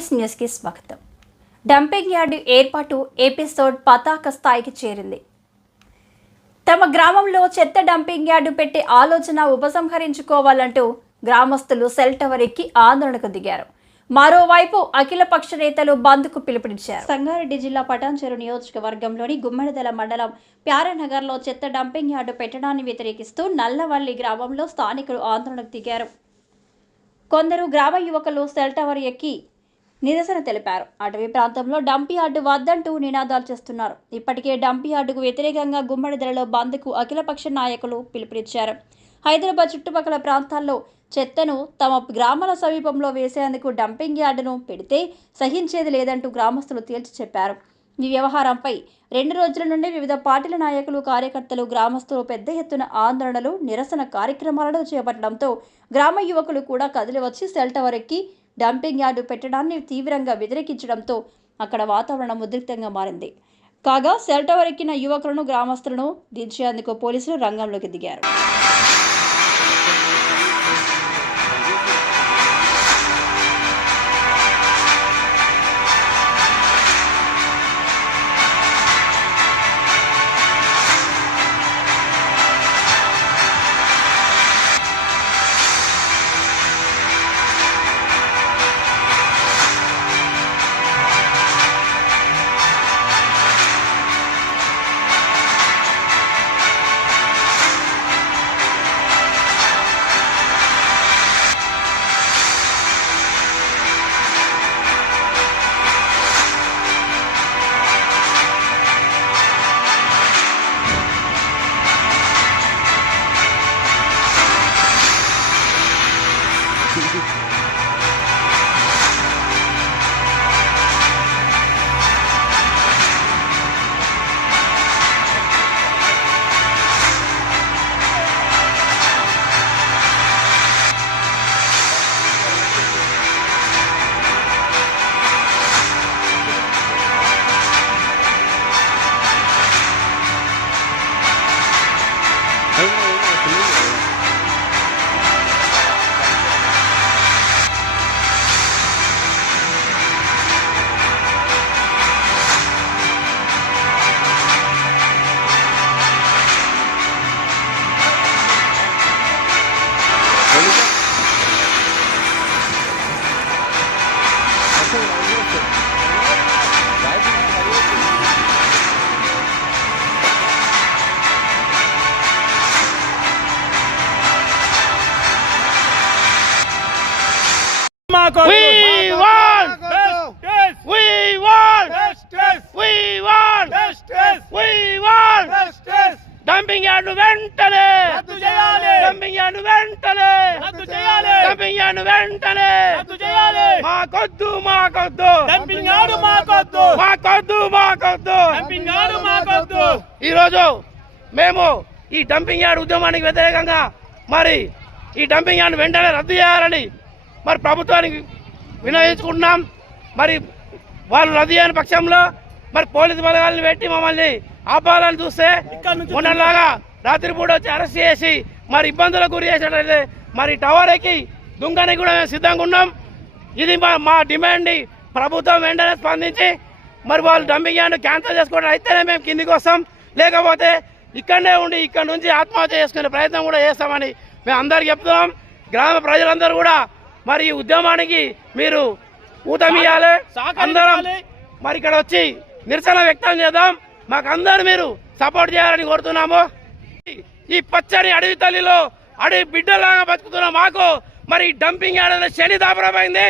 APS న్యూస్కి స్వాగతం. Dumping yard ఏర్పాటు ఎపిసోడ్ పతాక స్థాయికి చేరింది. తమ గ్రామంలో చెత్త డంపింగ్ యార్డు పెట్టే ఆలోచన ఉపసంహరించుకోవాలంటూ గ్రామస్తులు సెల్ టవర్ ఎక్కి ఆందోళనకు దిగారు. మరోవైపు అఖిలపక్ష నేతలు బంద్కు పిలుపునిచ్చారు. సంగారెడ్డి జిల్లా పటాన్చెరు నియోజకవర్గంలోని గుమ్మడిదల మండలం ప్యారనగర్లో చెత్త డంపింగ్ యార్డు పెట్టడాన్ని వ్యతిరేకిస్తూ నల్లవల్లి గ్రామంలో స్థానికులు ఆందోళనకు దిగారు. కొందరు గ్రామ యువకులు సెల్ టవర్ ఎక్కి నిరసన తెలిపారు. అటవీ ప్రాంతంలో డంప్ యార్డు వద్దంటూ నినాదాలు చేస్తున్నారు. ఇప్పటికే డంప్ యార్డుకు వ్యతిరేకంగా గుమ్మడిదలలో బంద్కు అఖిలపక్ష నాయకులు పిలుపునిచ్చారు. హైదరాబాద్ చుట్టుపక్కల ప్రాంతాల్లో చెత్తను తమ గ్రామాల సమీపంలో వేసేందుకు డంపింగ్ యార్డును పెడితే సహించేది లేదంటూ గ్రామస్తులు తేల్చి చెప్పారు. ఈ వ్యవహారంపై 2 రోజుల నుండి వివిధ పార్టీల నాయకులు, కార్యకర్తలు, గ్రామస్తులు పెద్ద ఎత్తున ఆందోళనలు, నిరసన కార్యక్రమాలను చేపట్టడంతో గ్రామ యువకులు కూడా కదిలివచ్చి సెల్ టవర్ ఎక్కి డంపింగ్ యార్డు పెట్టడాన్ని తీవ్రంగా వ్యతిరేకించడంతో అక్కడ వాతావరణం ఉద్రిక్తంగా మారింది. కాగా సెల్ టవర్ ఎక్కిన యువకులను, గ్రామస్తులను దించేందుకు పోలీసులు రంగంలోకి దిగారు. డంపింగ్ యార్డు వెంటనే రద్దు చేయాలి. డంపింగ్ యార్డు వెంటనే రద్దు చేయాలి. డంపింగ్ యార్డు వెంటనే రద్దు చేయాలి. మాకొద్దు డంపింగ్ యార్డు మాకొద్దు డంపింగ్ యార్డు మాకొద్దు. ఈ రోజు మేము ఈ డంపింగ్ యార్డు ఉద్యమానికి వ్యతిరేకంగా మరి ఈ డంపింగ్ యార్డు వెంటనే రద్దు చేయాలని మరి ప్రభుత్వానికి వినయించుకుంటున్నాం. మరి వాళ్ళు రద్దు చేయని పక్షంలో మరి పోలీసు బలగాలను పెట్టి మమ్మల్ని ఆపాలని చూస్తే మొన్నలాగా రాత్రిపూట వచ్చి అరెస్ట్ చేసి మరి ఇబ్బందులకు గురి చేసినట్లయితే మరి టవర్ ఎక్కి దుంగని కూడా మేము సిద్ధంగా ఉన్నాం. ఇది మా డిమాండ్ని ప్రభుత్వం వెంటనే స్పందించి మరి వాళ్ళు డంపింగ్ యార్డు క్యాన్సిల్ చేసుకోవడం అయితేనే మేము కిందికి వస్తాం, లేకపోతే ఇక్కడనే ఉండి ఇక్కడ నుంచి ఆత్మహత్య చేసుకునే ప్రయత్నం కూడా చేస్తామని మేము అందరికి చెప్తున్నాం. గ్రామ ప్రజలందరూ కూడా మరి ఈ ఉద్యమానికి మీరు ఊతమియాలి, అందరం మరి ఇక్కడ వచ్చి నిరసన వ్యక్తం చేద్దాం. మాకు అందరూ మీరు సపోర్ట్ చేయాలని కోరుతున్నాము. ఈ పచ్చని అడవి తల్లిలో అడవి బిడ్డలాగా బతుకుతున్న మాకు మరి డంపింగ్ యార్డు శని దాపరమైంది.